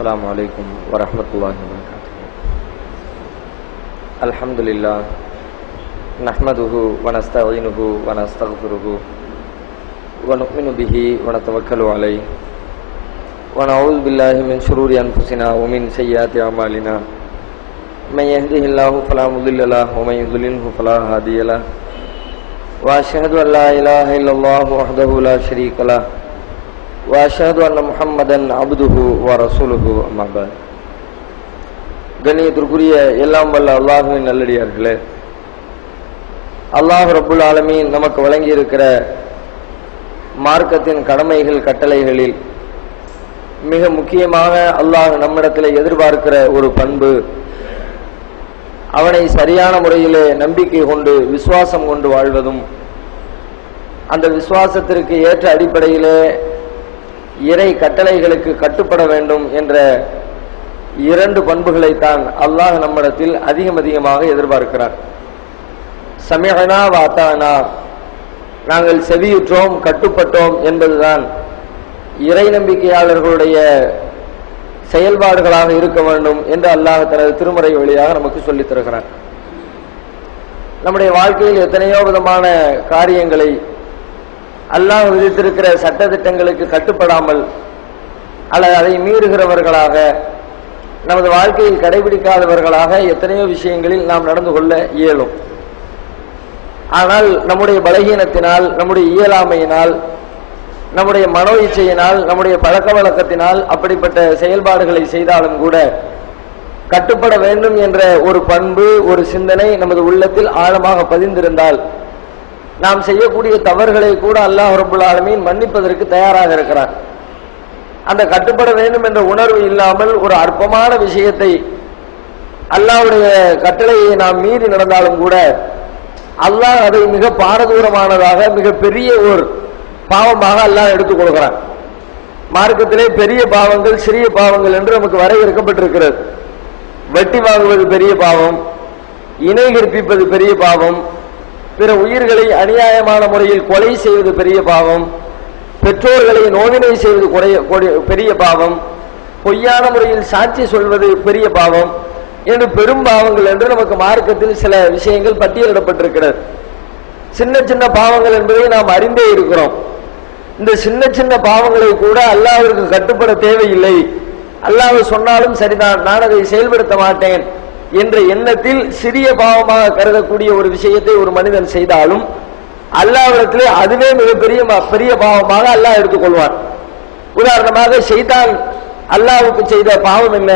السلام عليكم ورحمة الله وبركاته. الحمد لله نحمده ونستعينه ونستغفره ونؤمن به ونتوكل عليه ونعوذ بالله من شرور أنفسنا ومن سيئات أعمالنا من يهده الله فلا مضل له ومن يضلله فلا هادي له وأشهد أن لا إله إلا الله وحده لا شريك له وأشهد أن محمدا عبده ورسوله أما بعد. கண்ணியத்திற்குரிய எல்லாம் வல்ல அல்லாஹ்வின் நல்லடியார்களே, அல்லாஹ் ரப்புல் ஆலமீன் நமக்கு வழங்கி இருக்கிற மார்க்கத்தின் கடமைகள் கட்டளைகளில் மிக முக்கியமாக அல்லாஹ் நம்மிடத்தில் எதிர்பார்க்கிற ஒரு பண்பு, அவனை சரியான முறையிலே நம்பிக்கை கொண்டு விசுவாசம் கொண்டு வாழ்வதும், அந்த விசுவாசத்திற்கு ஏற்ற அடிப்படையிலே இறை கட்டளைகளுக்கு கட்டுப்பட வேண்டும் என்ற இரண்டு பண்புகளைத்தான் அல்லாஹ் நம்மிடத்தில் அதிகமாக எதிர்பார்க்கிறார். சமிஅனா வ அதானா, நாங்கள் செவியுற்றோம் கட்டுப்பட்டோம் என்பதுதான் இறை நம்பிக்கையாளர்களுடைய செயல்பாடுகளாக இருக்க வேண்டும் என்று அல்லாஹ் தனது திருமறை வழியாக நமக்கு சொல்லித் தருகிறார். நம்முடைய வாழ்க்கையில் எத்தனையோ விதமான காரியங்களை அல்லாஹ் விதித்திருக்கிற சட்டத்திட்டங்களுக்கு கட்டுப்படாமல் அல்லது அதை மீறுகிறவர்களாக, நமது வாழ்க்கையில் கடைபிடிக்காதவர்களாக எத்தனையோ விஷயங்களில் நாம் நடந்து கொள்ள இயலும். ஆனால் நம்முடைய பலகீனத்தினால், நம்முடைய இயலாமையினால், நம்முடைய மனோ இச்சையினால், நம்முடைய பழக்க வழக்கத்தினால் அப்படிப்பட்ட செயல்பாடுகளை செய்தாலும் கூட கட்டுப்பட வேண்டும் என்ற ஒரு பண்பு, ஒரு சிந்தனை நமது உள்ளத்தில் ஆழமாக பதிந்திருந்தால் நாம் செய்யக்கூடிய தவறுகளை கூட அல்லாஹ் ரப்புல் ஆலமீன் மன்னிப்பதற்கு தயாராக இருக்கிறார். அந்த கட்டுப்பட வேண்டும் என்ற உணர்வு இல்லாமல் ஒரு அற்பமான விஷயத்தை, அல்லாஹ்வுடைய கட்டளையை நாம் மீறி நடந்தாலும் கூட அல்லாஹ் அதை மிக பாரதூரமானதாக, மிக பெரிய ஒரு பாவமாக அல்லாஹ் எடுத்துக் கொள்கிறான். மார்க்கத்திலே பெரிய பாவங்கள், சிறிய பாவங்கள் என்று நமக்கு வரையறுக்கப்பட்டிருக்கிறது. வட்டி வாங்குவது பெரிய பாவம், இணை கற்பிப்பது பெரிய பாவம், பிற உயிர்களை அநியாயமான முறையில் கொலை செய்வது பெரிய பாவம், பெற்றோர்களை நோவினை செய்வது பெரிய பாவம், பொய்யான முறையில் சாட்சி சொல்வது பெரிய பாவம் என்று பெரும் பாவங்கள் என்று நமக்கு மார்க்கத்தில் சில விஷயங்கள் பட்டியலிடப்பட்டிருக்கிறது. சின்ன சின்ன பாவங்கள் என்பதை நாம் அறிந்தே இருக்கிறோம். இந்த சின்ன சின்ன பாவங்களை கூட அல்லாஹ்விற்கு கட்டுப்பட தேவையில்லை, அல்லாஹ் சொன்னாலும் சரிதான், நான் அதை செயல்படுத்த மாட்டேன் என்ற எண்ணத்தில் சிறிய பாவமாக கருதக்கூடிய ஒரு விஷயத்தை ஒரு மனிதன் செய்தாலும் அல்லாஹ்விடத்திலே அதுவே மிகப்பெரிய பெரிய பாவமாக அல்லாஹ் எடுத்துக்கொள்வான். உதாரணமாக, ஷைத்தான் அல்லாஹ்வுக்கு செய்த பாவம் என்ன,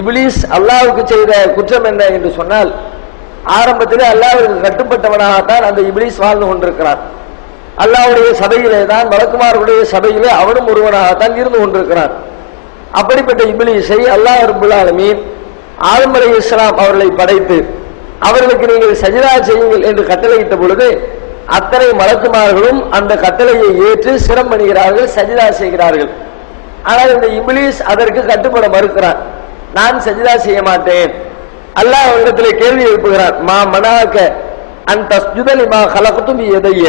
இப்லீஸ் அல்லாஹ்வுக்கு செய்த குற்றம் என்ன என்று சொன்னால், ஆரம்பத்திலே அல்லாஹ்வுக்கு கட்டுப்பட்டவனாகத்தான் அந்த இப்லீஸ் வாழ்ந்து கொண்டிருக்கிறான். அல்லாஹ்வுடைய சபையிலே தான், மலக்குமார்களுடைய சபையிலே அவனும் ஒருவனாகத்தான் இருந்து கொண்டிருக்கிறான். அப்படிப்பட்ட இப்லீஸை அல்லாஹ் ரப்புல் ஆலமீன் ஆதம் அலைஹிஸ்ஸலாம் அவர்களை படைத்து அவர்களுக்கு நீங்கள் சஜிதா செய்யுங்கள் என்று கட்டளையிட்ட பொழுது அத்தனை மலக்குமார்களும் அந்த கட்டளையை ஏற்று சிரம் பண்ணுகிறார்கள், சஜிதா செய்கிறார்கள். ஆனால் இந்த இப்லீஸ் அதற்கு கட்டுப்பட மறுக்கிறான். நான் சஜிதா செய்ய மாட்டேன். அல்லாஹ் அவரிடத்தில் கேள்வி எழுப்புகிறான், மா மனாக்க அன் தஸ்ஜுத லிமா கலக்து பியதைய,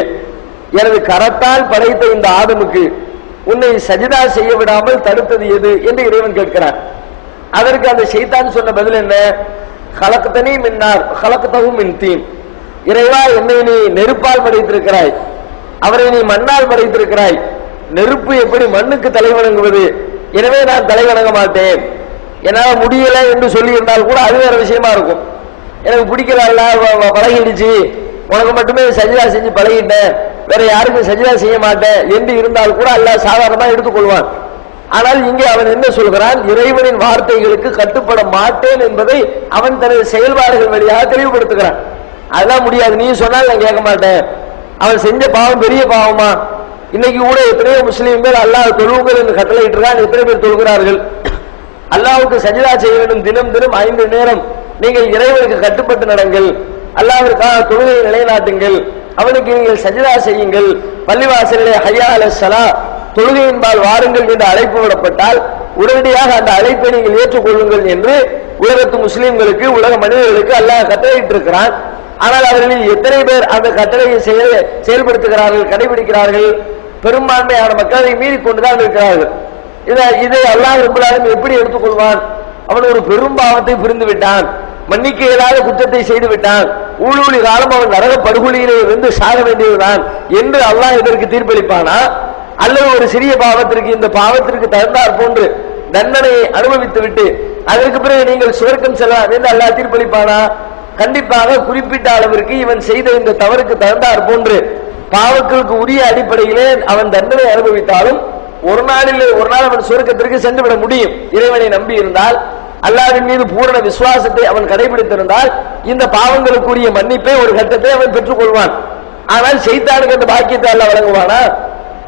எனது கரத்தால் படைத்த இந்த ஆதமுக்கு உன்னை சஜிதா செய்ய விடாமல் தடுத்தது எது என்று இறைவன் கேட்கிறான். அதற்கு அந்த ஷைத்தான் சொன்ன பதில் என்ன, கலக்தனி மின்னார் கலக்தஹு மின் தீன், இறைவா என்னை நீ நெருப்பால் படைத்திருக்கிறாய், அவரை நீ மண்ணால் படைத்திருக்கிறாய், நெருப்பு எப்படி மண்ணுக்கு தலை வணங்குவது, எனவே நான் தலை வணங்க மாட்டேன், என்னால் முடியல என்று சொல்லி இருந்தால் கூட அது வேற விஷயமா இருக்கும். எனக்கு பிடிக்கல, பழகிடுச்சு, உனக்கு மட்டுமே சஜிதா செஞ்சு பழகிட்டேன், வேற யாருக்கும் சஜிதா செய்ய மாட்டேன் என்று இருந்தால் கூட அல்லாஹ் சாதாரணமா எடுத்துக்கொள்வான். ஆனால் இங்கே அவன் என்ன சொல்கிறான், இறைவனின் வார்த்தைகளுக்கு கட்டுப்பட மாட்டேன் என்பதை அவன் தனது செயல்பாடுகள் வழியாக தெளிவுபடுத்துகிறான். அதெல்லாம் முடியாது, நீ சொன்னால் நான் கேட்க மாட்டேன். அவன் செஞ்ச பாவம் பெரிய பாவமா? இன்னைக்கு கூட எத்தனையோ முஸ்லீம்கள் அல்லாஹ் தொழுவுங்கள் என்று கட்டளையிட்டு இருக்கான். எத்தனை பேர் தொழுகிறார்கள்? அல்லாஹ்வுக்கு சஜிதா செய்ய வேண்டும், தினம் தினம் 5 நேரம் நீங்கள் இறைவனுக்கு கட்டுப்பட்டு நடங்கள், அல்லாஹ்விற்காக தொழுகையை நிலைநாட்டுங்கள், அவனுக்கு நீங்கள் சஜிதா செய்யுங்கள், பள்ளிவாசலிலே ஹய்யா அலஸ் ஸலா தொழுகையின்பால் வாருங்கள் என்று அழைப்பு விடப்பட்டால் உடனடியாக அந்த அழைப்பை நீங்கள் ஏற்றுக்கொள்ளுங்கள் என்று உலகத்து முஸ்லீம்களுக்கு, உலக மனிதர்களுக்கு அல்லாஹ் கட்டளையிட்டு இருக்கிறான். ஆனால் அவர்களில் எத்தனை பேர் அந்த கட்டளையை செயல்படுத்துகிறார்கள், கடைபிடிக்கிறார்கள்? பெரும்பான்மையான மக்கள் அதை மீறி கொண்டுதான் இருக்கிறார்கள். இதை அல்லாஹ் ரப்பல் ஆலமீன் எப்படி எடுத்துக்கொள்வான்? அவன் ஒரு பெரும் பாவத்தை புரிந்து விட்டான், மன்னிக்க இயலாத குற்றத்தை செய்து விட்டான், ஊழூழி காலம் அவன் நரக படுகொலியிலே இருந்து சாக வேண்டியதுதான் என்று அல்லாஹ் இதற்கு தீர்ப்பளிப்பானா? அல்லது ஒரு சிறிய பாவத்திற்கு இந்த பாவத்திற்கு தகுந்தார் போன்று தண்டனையை அனுபவித்து விட்டு அதற்கு பிறகு நீங்கள் சுவர்க்கம் செல்லலாம் என்று அல்லாஹ் தீர்ப்பளிப்பானா? கண்டிப்பாக குறிப்பிட்ட அளவிற்கு இவன் செய்த இந்த தவறுக்கு தகுந்தார் போன்று பாவங்களுக்கு உரிய அடிப்படையிலே அவன் தண்டனை அனுபவித்தாலும் ஒரு நாள் அவன் சுவர்க்கத்திற்கு சென்று விட முடியும். இறைவனை நம்பி இருந்தால், அல்லாஹ்வின் மீது பூரண விசுவாசத்தை அவன் கடைபிடித்திருந்தால் இந்த பாவங்களுக்குரிய மன்னிப்பை ஒரு கட்டத்தை அவன் பெற்றுக் கொள்வான். ஆனால் ஷைத்தானுக்கு அந்த பாக்கியத்தை அல்லாஹ் வழங்குவானா?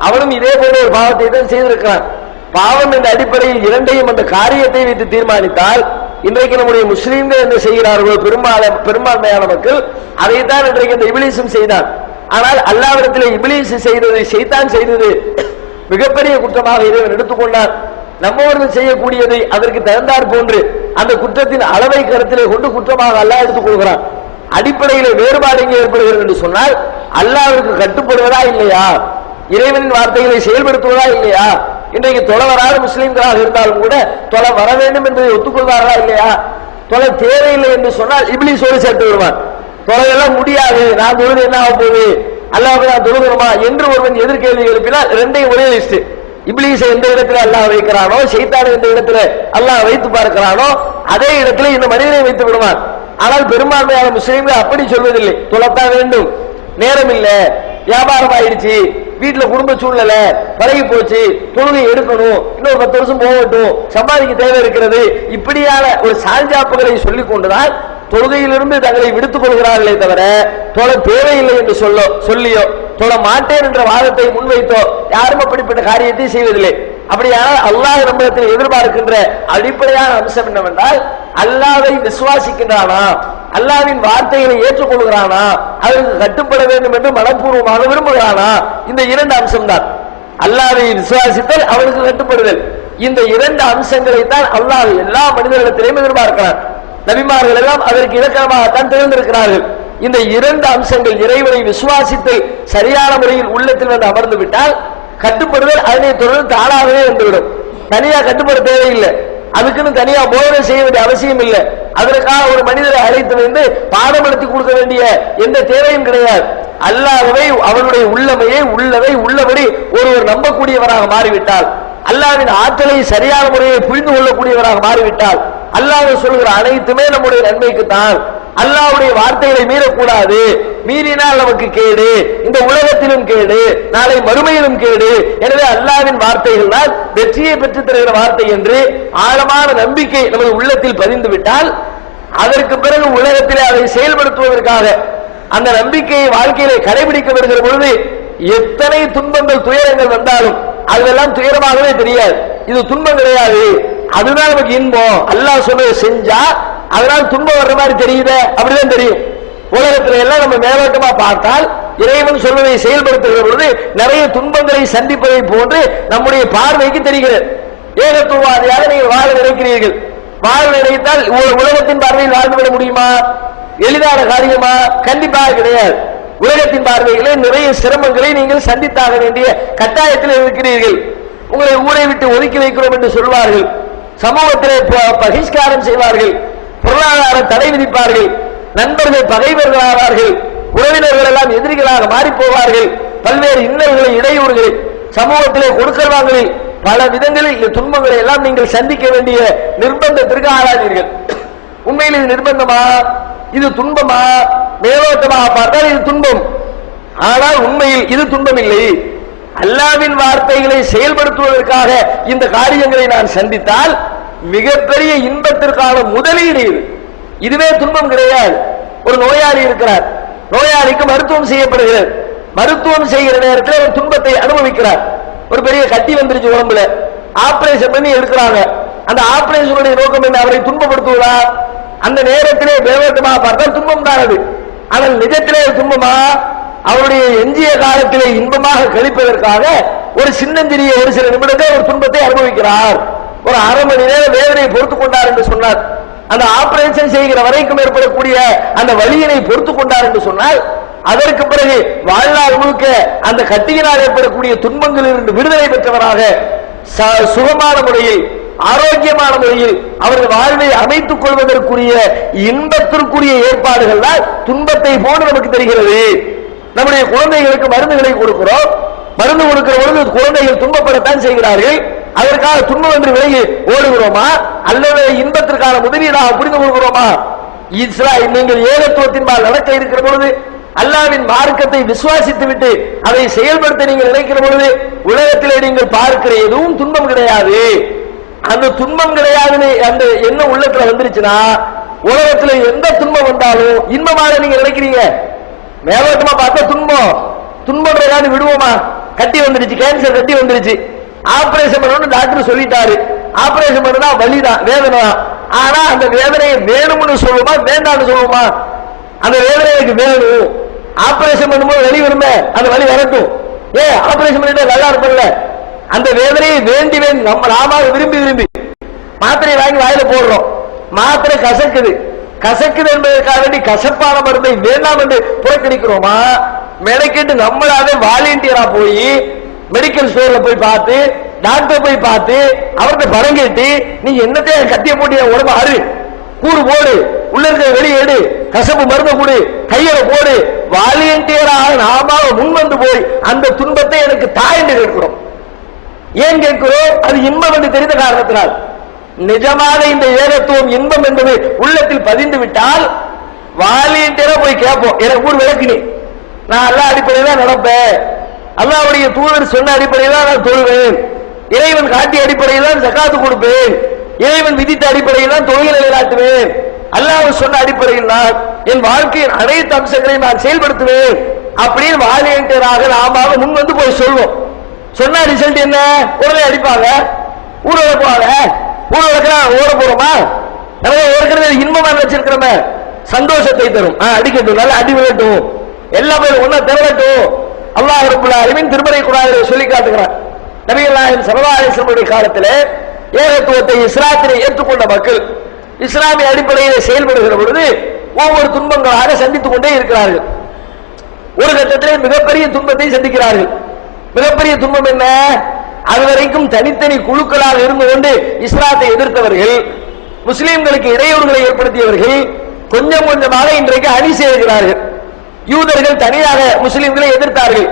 அவனும் இதே போல ஒரு பாவத்தை தான் செய்திருக்கிறான். பாவம் என்ற அடிப்படையில் இரண்டையும் அந்த காரியத்தை வைத்து தீர்மானித்தால் இன்றைக்கு நம்முடைய முஸ்லீம்கள் என்ன செய்கிறார்களோ பெரும்பான்மையான மக்கள் அதைத்தான் இன்றைக்கு இந்த இப்லீஸும் செய்தான். ஆனால் அல்லாஹ்விடத்தில் இப்லீஸ் செய்தது, ஷைத்தான் செய்தது மிகப்பெரிய குற்றமாக இறைவன் எடுத்துக்கொண்டார். நம்மவர்கள் செய்யக்கூடியதை அதற்கு தகுந்தார் போன்று அந்த குற்றத்தின் அளவை கருத்திலே கொண்டு குற்றமாக அல்லாஹ் எடுத்துக் கொள்கிறான். அடிப்படையிலே வேறுபாடு எங்கே ஏற்படுகிறது என்று சொன்னால், அல்லாஹ்வுக்கு கட்டுப்படுவதா இல்லையா, இறைவனின் வார்த்தைகளை செயல்படுத்துவதா இல்லையா? இன்றைக்கு தொலை வராத முஸ்லீம்களாக இருந்தாலும் கூட தொலை வர வேண்டும் என்பதை ஒத்துக்கொள்வார்களா இல்லையா? தொலை தேவையில்லை என்று சொன்னால் இப்லீஸோடு சேர்த்து விடுவான். தொலையெல்லாம் முடியாது, நான் தொழுது என்ன ஆக போகுது, அல்லாஹ் நான் தொழுகணுமா என்று ஒருவன் எதிர்கேள்வி எழுப்பினால் ரெண்டையும் ஒரே லிஸ்ட். இப்லீஸை எந்த இடத்துல அல்லாஹ் வைக்கிறானோ, ஷைத்தானை எந்த இடத்துல அல்லாஹ் வைத்து பார்க்கிறானோ அதே இடத்துல இந்த மனிதனை வைத்து விடுவான். ஆனால் பெரும்பான்மையான முஸ்லீம்கள் அப்படி சொல்வதில்லை. தொலைத்தான் வேண்டும், நேரம் இல்ல, வியாபாரம் ஆயிடுச்சு, வீட்டுல குடும்ப சூழ்நிலை பழகி போச்சு, தொழுகை எடுக்கணும், இன்னொரு 10 வருஷம் போகட்டும், சம்பாதிக்க தேவை இருக்கிறது, இப்படியான ஒரு சாஞ்சாப்புகளை சொல்லிக் கொண்டுதான் தொழுகையிலிருந்து தங்களை விடுத்துக் கொள்கிறார்களே தவிர தொழ தேவையில்லை என்று சொல்லியோ தொழ மாட்டேன் என்ற வாதத்தை முன்வைத்தோ யாரும் அப்படிப்பட்ட காரியத்தை செய்வதில்லை. அப்படியானால் அல்லாஹ் நம்மிடத்தில் எதிர்பார்க்கின்ற அடிப்படையான அம்சம் என்னவென்றால், அல்லாஹ்வை விசுவாசிக்கின்றானா, அல்லாஹ்வின் வார்த்தைகளை ஏற்றுக்கொள்கிறானா, அதற்கு கட்டுப்பட வேண்டும் என்று மனப்பூர்வமாக விரும்புகிறானா? இந்த 2 அம்சம் தான். அல்லாஹ்வை விசுவாசித்தல், அவனுக்கு கட்டுப்படுதல். இந்த 2 அம்சங்களை தான் அல்லாஹ் எல்லா மனிதர்களிடத்திலையும் எதிர்பார்க்கிறான். நபிமார்கள் எல்லாம் அதற்கு இலக்கணமாகத்தான் தேர்ந்தெடுக்கிறார்கள். இந்த 2 அம்சங்கள், இறைவனை விசுவாசித்து சரியான முறையில் உள்ளத்தில் வந்து அமர்ந்து விட்டால் கட்டுப்படுதல் அதனை தொடர்ந்து தானாகவே வந்துவிடும். தனியா கட்டுப்பட தேவையில்லை, அதுக்குன்னு தனியா போதனை செய்ய வேண்டிய அவசியம் இல்லை. அதற்காக ஒரு மனிதரை அழைத்து வந்து பாடப்படுத்தி கொடுக்க வேண்டிய எந்த தேவையும் கிடையாது. அல்லாஹ்வை அவனுடைய உள்ளமையை உள்ளவை உள்ளபடி ஒருவர் நம்பக்கூடியவராக மாறிவிட்டால், அல்லாஹ்வின் ஆற்றலை சரியான முறையை புரிந்து கொள்ளக்கூடியவராக மாறிவிட்டால், அல்லாஹ் சொல்கிற அனைத்துமே நம்முடைய நன்மைக்குத்தான், அல்லாஹ்வுடைய வார்த்தைகளை மீறக்கூடாது, மீறினால் நமக்கு கேடு, இந்த உலகத்திலும் கேடு, நாளை மறுமையிலும் கேடு. எனவே அல்லாஹ்வின் வார்த்தைகள் தான் வெற்றியை பெற்றுத் தருகிற வார்த்தை என்று ஆழமான நம்பிக்கை நமது உள்ளத்தில் பதிந்து விட்டால், அதற்கு பிறகு உலகத்திலே அதை செயல்படுத்துவதற்காக அந்த நம்பிக்கையை வாழ்க்கையிலே கடைபிடிக்க வருகிற பொழுது எத்தனை துன்பங்கள் துயரங்கள் வந்தாலும் அதெல்லாம் துயரமாகவே தெரியாது. இது துன்பம் கிடையாது, அதுதான் நமக்கு இன்பம். அல்லாஹ் சொன்னதை செஞ்சா அதனால் துன்பம் வர்ற மாதிரி தெரியுத, அப்படிதான் தெரியும். உலகத்துல எல்லாம் நம்ம மேலோட்டமா பார்த்தால் இறைவன் சொல்வதை செயல்படுத்துகிற பொழுது நிறைய துன்பங்களை சந்திப்பதை போன்று நம்முடைய பார்வைக்கு தெரிகிறது. ஏகத்துவவாதியாக நீங்கள் வாழ நினைக்கிறீர்கள், வாழ நினைத்தால் உலகத்தின் பார்வையில் வாழ்ந்துவிட முடியுமா? எளிதான காரியமா? கண்டிப்பாக கிடையாது. உலகத்தின் பார்வையிலே நிறைய சிரமங்களை நீங்கள் சந்தித்தாக வேண்டிய கட்டாயத்தில் இருக்கிறீர்கள். உங்களை ஊரை விட்டு ஒதுக்கி வைக்கிறோம் என்று சொல்வார்கள், சமூகத்திலே பகிஷ்காரம் செய்வார்கள், பொருளாதார தடை விதிப்பார்கள், நண்பர்கள் பகைவர்களாவார்கள், உறவினர்கள் எல்லாம் எதிரிகளாக மாறி போவார்கள், பல்வேறு இன்னல்களை இடையூறுகளை சமூகத்திலே கொடுக்கல் வாங்கலில் பல விதங்களில் இந்த துன்பங்களை எல்லாம் நீங்கள் சந்திக்க வேண்டிய நிர்பந்தத்திற்கு ஆளாதீர்கள். உண்மையில் இது நிர்பந்தமா, இது துன்பமா? மேலோட்டமாக பார்த்தால் இது துன்பம், ஆனால் உண்மையில் இது துன்பம் இல்லை. அல்லாஹ்வின் வார்த்தைகளை செயல்படுத்துவதற்காக இந்த காரியங்களை நான் சந்தித்தால் மிகப்பெரிய இன்பத்திற்கான முதலீடு இது. இதுவே துன்பம் கிடையாது. ஒரு நோயாளி இருக்கிறார், நோயாளிக்கு மருத்துவம் செய்யப்படுகிறது, மருத்துவம் செய்கிற நேரத்தில் ஒரு துன்பத்தை அனுபவிக்கிறார். ஒரு பெரிய கட்டி வந்துருச்சு உடம்புல, ஆபரேஷன் பண்ணி எடுக்கிறாங்க. அந்த ஆபரேஷனுடைய நோக்கம் என்ன? அவரை துன்பப்படுத்துவதா? அந்த நேரத்திலே மேலோட்டமாக பார்த்தால் துன்பம் தான் அது. ஆனால் நிஜத்திலே துன்பமா? அவருடைய எஞ்சிய காலத்திலே இன்பமாக கழிப்பதற்காக ஒரு சின்னஞ்சிறிய ஒரு சில நிமிடங்கள் ஒரு துன்பத்தை அனுபவிக்கிறார். ஒரு அரை மணி நேரம் வேதனையை பொறுத்துக் கொண்டார் என்று சொன்னார். அந்த ஆபரேஷன் செய்கிற வரைக்கும் ஏற்படக்கூடிய அந்த வலியினை பொறுத்துக் கொண்டார் என்று சொன்னால், அதற்கு பிறகு வாழ்நாள் முழுக்க அந்த கட்டியினால் ஏற்படக்கூடிய துன்பங்களிலிருந்து விடுதலை பெற்றவராக சுகமான முறையில் ஆரோக்கியமான முறையில் அவர்கள் வாழ்வை அமைத்துக் கொள்வதற்குரிய இன்பத்திற்குரிய ஏற்பாடுகள் தான் துன்பத்தை போன்று நமக்கு தெரிகிறது. நம்முடைய குழந்தைகளுக்கு மருந்துகளை கொடுக்கிறோம், மருந்து கொடுக்கிற பொழுது குழந்தைகள் துன்பப்படத்தான் செய்கிறார்கள். அதற்காக துன்பம் என்று விலகி ஓடுகிறோமா அல்லது இன்பத்திற்கான முதலீடாக புரிந்து கொள்கிறோமா? நீங்கள் ஏகத்துவத்தின் மேல் நடக்க இருக்கிற பொழுது, அல்லாஹ்வின் மார்க்கத்தை விசுவாசித்து விட்டு அதை செயல்படுத்த நீங்கள் நினைக்கிற பொழுது உலகத்திலே நீங்கள் பார்க்கிற எதுவும் துன்பம் கிடையாது. அந்த துன்பம் கிடையாதுன்னு அந்த எண்ணம் உள்ளத்துல வந்துருச்சுன்னா உலகத்துல எந்த துன்பம் வந்தாலும் இன்பமாக நீங்க நினைக்கிறீங்க. மேலோட்டமா பார்த்தா துன்பம் துன்பம் விடுவோமா? கட்டி வந்துருச்சு, கேன்சர் கட்டி வந்துருச்சு, ஆபரேஷன் பண்ணணும்னு டாக்டர் சொல்லிட்டாரு. ஆபரேஷன் பண்ணா வலிதான், வேதனை தான். ஆனா அந்த வேதனையை வேணும்னு சொல்லுமா வேண்டாம்னு சொல்லுமா? அந்த வேதனை எனக்கு வேணும். ஆபரேஷன் பண்ணும்போது வலி வருமே, அந்த வலி வரட்டும். ஆபரேஷன் பண்ணிட்டு நல்லா இருப்பல. அந்த வேதனையை வேண்டி நம்ம நாம விரும்பி விரும்பி மாத்திரை வாங்கி வாயில போடுறோம். மாத்திரை கசக்குது, கசக்குது என்பதற்காக வேண்டி கசப்பான மருந்தை வேண்டாம் என்று புறக்கணிக்கிறோமா? மெனக்கிட்டு நம்மளாவே வாலண்டியரா போய் மெடிக்கல் ஸ்டோர்ல போய் பார்த்து, டாக்டர் போய் பார்த்து அவர்கிட்ட பணம் கேட்டு, நீ என்னத்தைய கத்திய போட்டிய உடம்பு அரு கூறு போடு, உள்ள இருக்க வெளியே எடு, கசப்பு மருந்து கொடு, கையில போடு, வாலண்டியராக நாம முன் வந்து போய் அந்த துன்பத்தை எனக்கு தாய் என்று கேட்கிறோம். ஏன் கேட்கிறோம்? அது இன்பம் என்று தெரிந்த காரணத்தினால். நிஜமான இந்த ஏகத்துவம் இன்பம் என்பது உள்ளத்தில் பதிந்து விட்டால் வாலண்டியரா போய் கேட்போம். எனக்கு ஊர் விளக்குனே, நான் அல்லாஹ் அடிப்படையில் தான் நடப்பேன், அல்லாஹ்வுடைய தூதர் சொன்ன அடிப்படையில் தான் நான் தொழுவேன், இறைவன் காட்டிய அடிப்படையில் தான் ஜகாத்து கொடுப்பேன், இறைவன் விதித்த அடிப்படையில் தான் தொழிலை நிலைநாட்டுவேன், அல்லாஹ் சொன்ன அடிப்படையில் நான் என் வாழ்க்கையின் அனைத்து அம்சங்களையும் நான் செயல்படுத்துவேன் அப்படின்னு வாலண்டியராக நாம முன் வந்து போய் சொல்வோம். சொன்ன ரிசல்ட் என்ன? உடனே அடிப்பாங்க, ஊர வைப்பாங்க. ஊர வைக்கிறா ஓட போறோமா? ஏற்கனவே இன்பமா வச்சிருக்கிறோமே, சந்தோஷத்தை தரும். அடிக்கட்டும், நல்ல அடி விழட்டும், எல்லா பேரும் ஒன்னா திரளட்டும். அல்லாஹ் ரப்பல் ஆலமீன் திருமறை குர்ஆனிலே சொல்லி காட்டுகிறார். நபிகள் நாயகம் ஸல்லல்லாஹு அலைஹி வஸல்லம் காலத்திலே ஏகத்துவத்தை இஸ்லாத்திலே ஏற்றுக்கொண்ட மக்கள் இஸ்லாமிய அடிப்படையில் செயல்படுகிற பொழுது ஒவ்வொரு துன்பங்களாக சந்தித்துக் கொண்டே இருக்கிறார்கள். ஒரு கட்டத்திலே மிகப்பெரிய துன்பத்தை சந்திக்கிறார்கள். மிகப்பெரிய துன்பம் என்ன? அதுவரைக்கும் தனித்தனி குழுக்களாக இருந்து கொண்டு இஸ்லாத்தை எதிர்த்தவர்கள், முஸ்லிம்களுக்கு இடையூறுகளை ஏற்படுத்தியவர்கள் கொஞ்சம் கொஞ்சமாக இன்றைக்கு அணி சேர்கிறார்கள். யூதர்கள் தனியாக முஸ்லிம்களை எதிர்த்தார்கள்,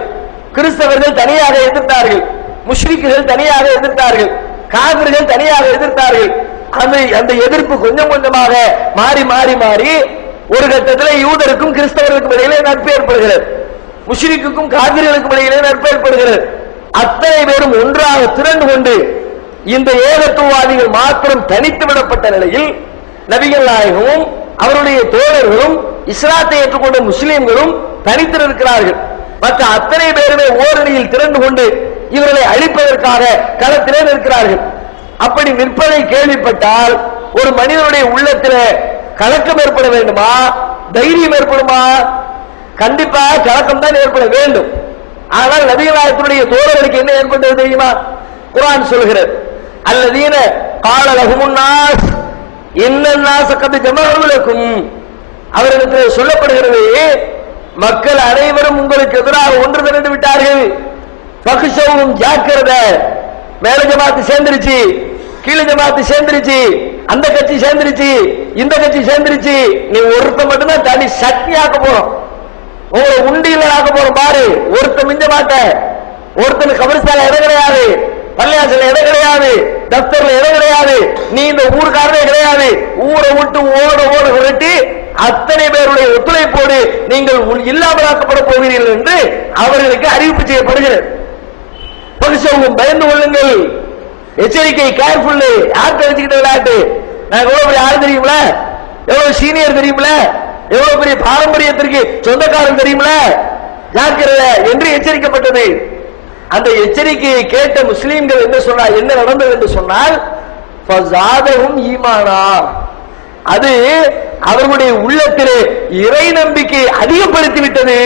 கிறிஸ்தவர்கள் தனியாக எதிர்த்தார்கள், முஷ்ரிக்குகள் தனியாக எதிர்த்தார்கள், காபிர்கள் தனியாக எதிர்த்தார்கள். அந்த எதிர்ப்பு கொஞ்சம் கொஞ்சமாக மாறி மாறி மாறி ஒரு கட்டத்தில் யூதருக்கும் கிறிஸ்தவருக்கும் இடையிலே நட்பு ஏற்படுகிறது, முஷ்ரிக்குக்கும் காபிர்களுக்கும் இடையிலே நட்பு ஏற்படுகிறது. அத்தனை பேரும் ஒன்றாக திரண்டு கொண்டு இந்த ஏகத்துவவாதிகள் மாத்திரம் தனித்து விடப்பட்ட நிலையில் நபிகள் நாயகமும் அவருடைய தோழர்களும் இஸ்லாத்தை ஏற்றுக்கொண்ட முஸ்லிம்களும் தனித்து இருக்கிறார்கள். மற்ற அத்தனை பேருமே ஓரணியில் திரண்டு கொண்டு இவர்களை அழிப்பதற்காக களத்திலே நிற்கிறார்கள். அப்படி நிற்பதை கேள்விப்பட்டால் ஒரு மனிதனுடைய உள்ளத்தில் கலக்கம் ஏற்பட வேண்டுமா? தைரியம் ஏற்படுமா? கண்டிப்பாக கலக்கம் தான் ஏற்பட வேண்டும். ஆனால் நபிகள் நாயகத்துடைய தோழர்களுக்கு என்ன ஏற்பட்டது தெரியுமா? குர்ஆன் சொல்கிறது, அல்லதீன கால லஹுமுன் நாஸ் இன்னன்னாஸ கத் ஜமஅு லக்கும். அவர்களுக்கு சொல்லப்படுகிறது, மக்கள் அனைவரும் உங்களுக்கு எதிராக ஒன்று திரண்டு விட்டார்கள். ஃபக்ஷவும் ஜாக்கிரதை, மேல ஜமாத்து சேர்ந்துருச்சு, கீழ ஜமாத்து சேர்ந்துருச்சு, அந்த கட்சி சேர்ந்துருச்சு, இந்த கட்சி சேர்ந்துருச்சு, நீ ஒருத்த மட்டும்தான் தனி சக்தியாக்க போறோம், உங்களை உண்டியில ஆக்க போறோம் பாரு, ஒருத்த மிஞ்ச மாட்ட. ஒருத்தனுக்கு கபரிஸ்தால இடம் கிடையாது, பள்ளியாசல இடம் கிடையாது, தப்தர்ல இடம் கிடையாது, நீ இந்த ஊருக்காரனே கிடையாது. ஊரை விட்டு ஓட ஓட விரட்டி அத்தனை பேருடைய ஒத்துழைப்போடு நீங்கள் இல்லாமலாக்கப்பட போகிறீர்கள் என்று அவர்களுக்கு அறிவிப்பு செய்யப்படுகிறது. பயந்து கொள்ளுங்கள், எச்சரிக்கை, கேர்ஃபுல். யார் தெரிஞ்சுக்கிட்ட விளையாட்டு? நான் எவ்வளவு பெரிய ஆள் தெரியுமில, எவ்வளவு சீனியர் தெரியுமில, எவ்வளவு பெரிய பாரம்பரியத்திற்கு சொந்தக்காரன் தெரியுமில, ஜாக்கிரதை என்று எச்சரிக்கப்பட்டது. அந்த எச்சரிக்கையை கேட்ட முஸ்லீம்கள் என்ன சொன்னார்? என்ன நடந்தது என்று சொன்னால், ஈமானா, அது அவர்களுடைய உள்ளத்திலே இறை நம்பிக்கை அதிகப்படுத்தி விட்டது.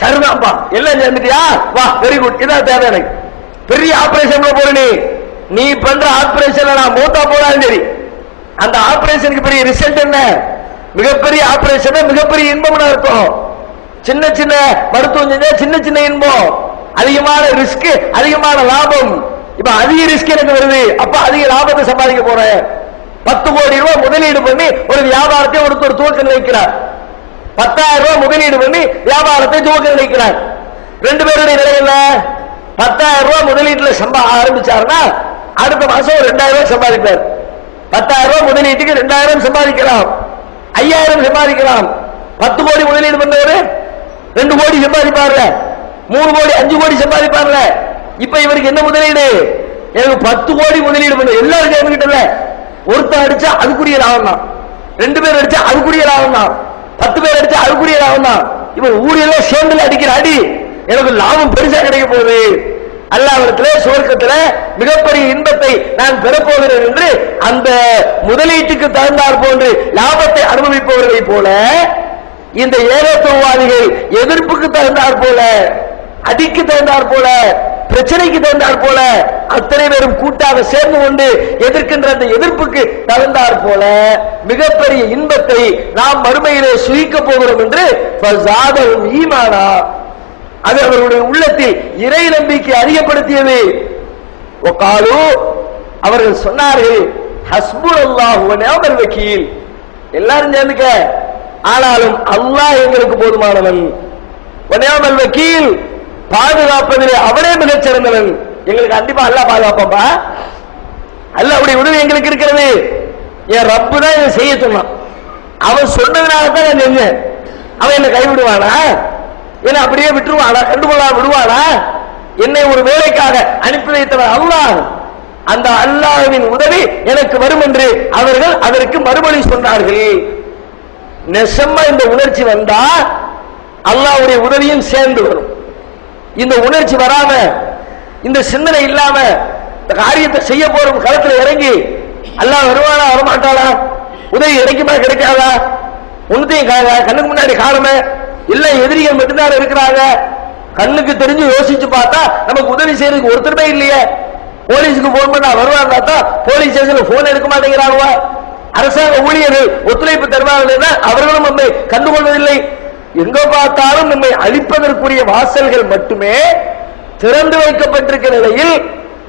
சரிதான்பா, எல்லாம் சேர்ந்துட்டியா, வா, வெரி குட், இதான் தேவை எனக்கு. பெரிய ஆபரேஷன் போற நீ பண்ற ஆபரேஷன் நான் மூத்தா போனாலும் சரி, அந்த ஆபரேஷனுக்கு பெரிய ரிசல்ட் என்ன? மிகப்பெரிய ஆபரேஷன், மிகப்பெரிய இன்பம் இருக்கும். சின்ன சின்ன மருத்துவம் செஞ்சா சின்ன சின்ன இன்பம், அதிகமான ரிஸ்க், அதிகமான லாபம். இப்ப அதிக ரிஸ்க் எனக்கு வருது, அப்ப அதிக லாபத்தை சம்பாதிக்க போறேன். 10 கோடி ரூபாய் முதலீடு பண்ணி ஒரு வியாபாரத்தை ஒருத்தர் துவக்க நினைக்கிறார். 10,000 ரூபாய் முதலீடு பண்ணி வியாபாரத்தை துவக்க நினைக்கிறார். ரெண்டு பேருடைய நிலை என்ன? 10,000 ரூபாய் முதலீட்டுல ஆரம்பிச்சாருன்னா அடுத்த மாசம் 2,000 ரூபாய் சம்பாதிப்பார். 10,000 ரூபாய் முதலீட்டுக்கு 2,000 சம்பாதிக்கலாம், 5,000 சம்பாதிக்கலாம். 10 கோடி முதலீடு பண்ணவரு 2 கோடி சம்பாதிப்பார்ல, 3 கோடி 5 கோடி சம்பாதிப்பார்ல. இப்ப இவருக்கு என்ன முதலீடு? எனக்கு 10 கோடி முதலீடு பண்ண எல்லாரும் சேர்ந்துகிட்டல. ஒருத்தர் அடிச்சா அதுக்குரிய லாபம் தான், 2 பேர் அடிச்சா அதுக்குரிய லாபம் தான், 10 பேர் அடிச்சா அதுக்குரிய லாபம் தான். இப்ப ஊழியர்ல சேர்ந்து அடிக்கிற அடி எனக்கு லாபம் பெருசா கிடைக்க போகுது. அல்லாஹ்விடத்திலே சுவர்க்கத்திலே மிகப்பெரிய இன்பத்தை நான் பெறப்போகிறேன் என்று அந்த முதலீட்டுக்கு தகுந்தார் போன்று லாபத்தை அனுபவிப்பவர்களை போல இந்த ஏகத்துவவாதிகள் எதிர்ப்புக்கு தகுந்தார் போல, அடிக்கு தகுந்தார் போல, பிரச்சனைக்கு தகுந்தார் போல அத்தனை பேரும் கூட்டாக சேர்ந்து கொண்டு எதிர்க்கின்ற அந்த எதிர்ப்புக்கு தகுந்தார் போல மிகப்பெரிய இன்பத்தை நாம் மறுமையிலே சுகிக்க போகிறோம் என்று ஈமானா, அது அவர்களுடைய உள்ளத்தில் இறை நம்பிக்கை அதிகப்படுத்தியது. ஒகாலு, அவர்கள் சொன்னார்கள், ஹஸ்புனல்லாஹு வ நிஅமல் வக்கீல், எல்லாரும் சேர்ந்துக்க, ஆனாலும் அல்லாஹ் எங்களுக்கு போதுமானவன். வ நிஅமல் வக்கீல், பாதுகாப்பதிலே அவனே மிகச் சிறந்தவன். எங்களுக்கு கண்டிப்பா அல்லாஹ் பாதுகாப்பா, அல்லாஹ்வுடைய உதவி எங்களுக்கு இருக்கிறது. என் ரப்பு தான் இதை செய்ய சொன்னான், அவன் சொன்னதுனால தான் நான் செஞ்சேன். அவன் என்னை கைவிடுவானா? என்ன அப்படியே விட்டுருவானா? கண்டுகொள்ளா விடுவானா? என்னை ஒரு வேலைக்காக அனுப்பி வைத்தவர் அல்லாஹ். அந்த அல்லாஹ்வின் உதவி எனக்கு வரும் என்று அவர்கள் அதற்கு மறுமொழி சொன்னார்கள். நெசமா இந்த உணர்ச்சி வந்தா அல்லாஹ்வுடைய உதவியும் சேர்ந்து வரும். இந்த உணர்ச்சி வராம, இந்த சிந்தனை இல்லாம இந்த காரியத்தை செய்ய போறோம் களத்துல இறங்கி அல்லாஹ் வருவானா வரமாட்டாளா, உதவி கிடைக்குமா கிடைக்காதா, ஒன்னுத்தையும் கண்ணுக்கு முன்னாடி காணுமே, இல்ல எதிரிகள் மட்டும்தான் இருக்கிறாங்க, கண்ணுக்கு தெரிஞ்சு யோசிச்சு பார்த்தா நமக்கு உதவி செய்யறதுக்கு ஒருத்தருமே இல்லையே. போலீஸுக்கு போன் பண்ணா வருவாங்க, போலீஸ் ஸ்டேஷன்ல போன் எடுக்க மாட்டேங்கிறாங்க. அரசாங்க ஊழியர்கள் ஒத்துழைப்பு தருவார்கள், அவர்களும் நம்மை கண்டுகொள்வதில்லை. எங்க பார்த்தாலும் நம்மை அழிப்பதற்குரிய வாசல்கள் மட்டுமே திறந்து வைக்கப்பட்டிருக்கிற நிலையில்